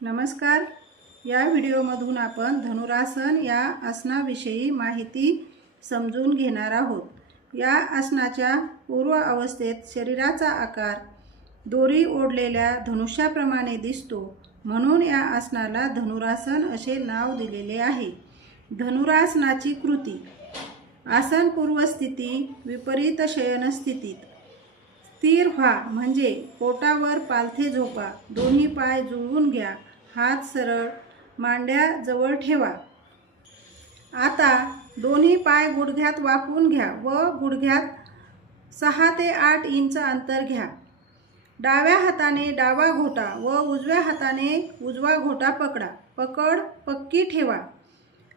नमस्कार. या व्हिडिओमधून आपण धनुरासन या आसनाविषयी माहिती समजून घेणार आहोत. या आसनाच्या पूर्व अवस्थेत शरीराचा आकार दोरी ओढलेल्या धनुष्याप्रमाणे दिसतो. म्हणून या आसनाला धनुरासन असे नाव दिलेले आहे. धनुरासनाची कृती. आसन पूर्वस्थिती विपरीत शयन स्थितीत स्थिर व्हा म्हणजे पोटावर पालथे झोपा. दोन्ही पाय जुळवून घ्या. हात सरळ मांड्या जवळ ठेवा. आता दोन्ही पाय गुडघ्यात वाकवून घ्या व गुडघ्यात सहा ते आठ इंच अंतर घ्या. डाव्या हाताने डावा घोटा व उजव्या हाताने उजवा घोटा पकडा. पकड पक्की ठेवा.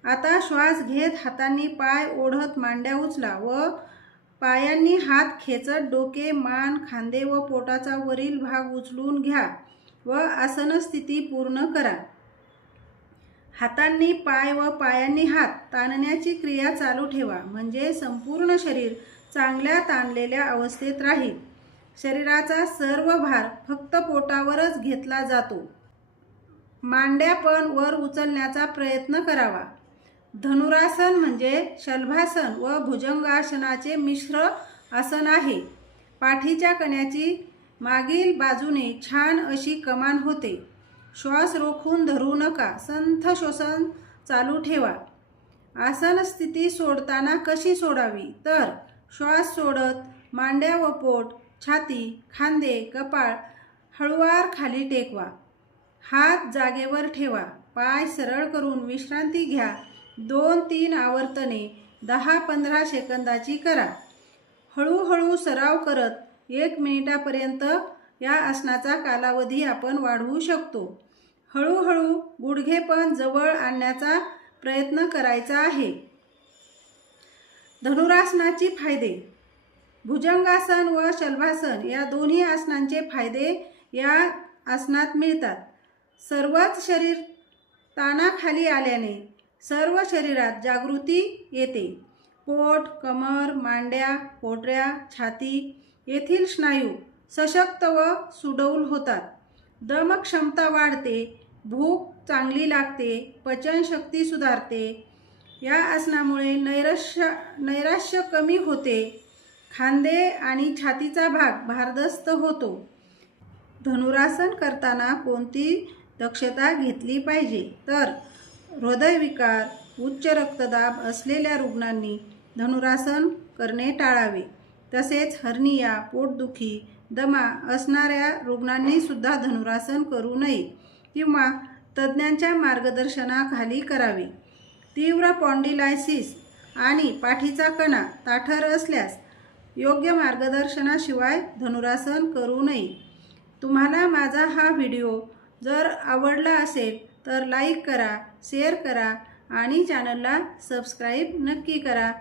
आता श्वास घेत हातांनी पाय ओढत मांड्या उचला व पायांनी हात खेचत डोके मान खांदे व पोटाचा वरील भाग उचलून घ्या. व आसन स्थिती पूर्ण करा. हातांनी पाय व पायांनी हात ताणण्याची क्रिया चालू ठेवा म्हणजे संपूर्ण शरीर चांगल्या ताणलेल्या अवस्थेत राहील. शरीराचा सर्व भार फक्त पोटावरच घेतला जातो. मांड्या पण वर उचलण्याचा प्रयत्न करावा. धनुरासन म्हणजे शल्भासन व भुजंगासनाचे मिश्र आसन आहे. पाठीच्या कण्याची मागील बाजूने छान अशी कमान होते. श्वास रोखून धरू नका संथ श्वसन चालू ठेवा. आसन स्थिती सोडताना कशी सोडावी? तर श्वास सोडत मांड्या व पोट छाती खांदे कपाळ हळुवार खाली टेकवा. हात जागेवर ठेवा. पाय सरळ करून विश्रांती घ्या. दोन तीन आवर्तने दहा पंधरा सेकंदाची करा. हळूहळू सराव करत एक मिनिटापर्यंत या आसनाचा कालावधी आपण वाढवू शकतो. हळूहळू गुडघे पण जवळ आणण्याचा प्रयत्न करायचा आहे. धनुरासनाची फायदे. भुजंगासन व शल्भासन या दोन्ही आसनांचे फायदे या आसनात मिळतात. सर्वच शरीर ताणाखाली आल्याने सर्व शरीरात जागृती येते. पोट कमर मांड्या पोटऱ्या छाती येथील स्नायू सशक्त व सुडौल होतात. दमक्षमता वाढते भूक चांगली लागते पचनशक्ती सुधारते. या आसनामुळे नैराश्य नैराश्य कमी होते. खांदे आणि छातीचा भाग भारदस्त होतो. धनुरासन करताना कोणती दक्षता घेतली पाहिजे? तर हृदयविकार उच्च रक्तदाब असलेल्या रुग्णांनी धनुरासन करणे टाळावे. तसेच हर्निया पोटदुखी दमा असणाऱ्या रुग्णांनीसुद्धा धनुरासन करू नये किंवा तज्ज्ञांच्या मार्गदर्शनाखाली करावे. तीव्र पॉन्डिलायसिस आणि पाठीचा कणा ताठर असल्यास योग्य मार्गदर्शनाशिवाय धनुरासन करू नये. तुम्हाला माझा हा व्हिडिओ जर आवडला असेल तर लाईक करा शेअर करा आणि चॅनलला सबस्क्राईब नक्की करा.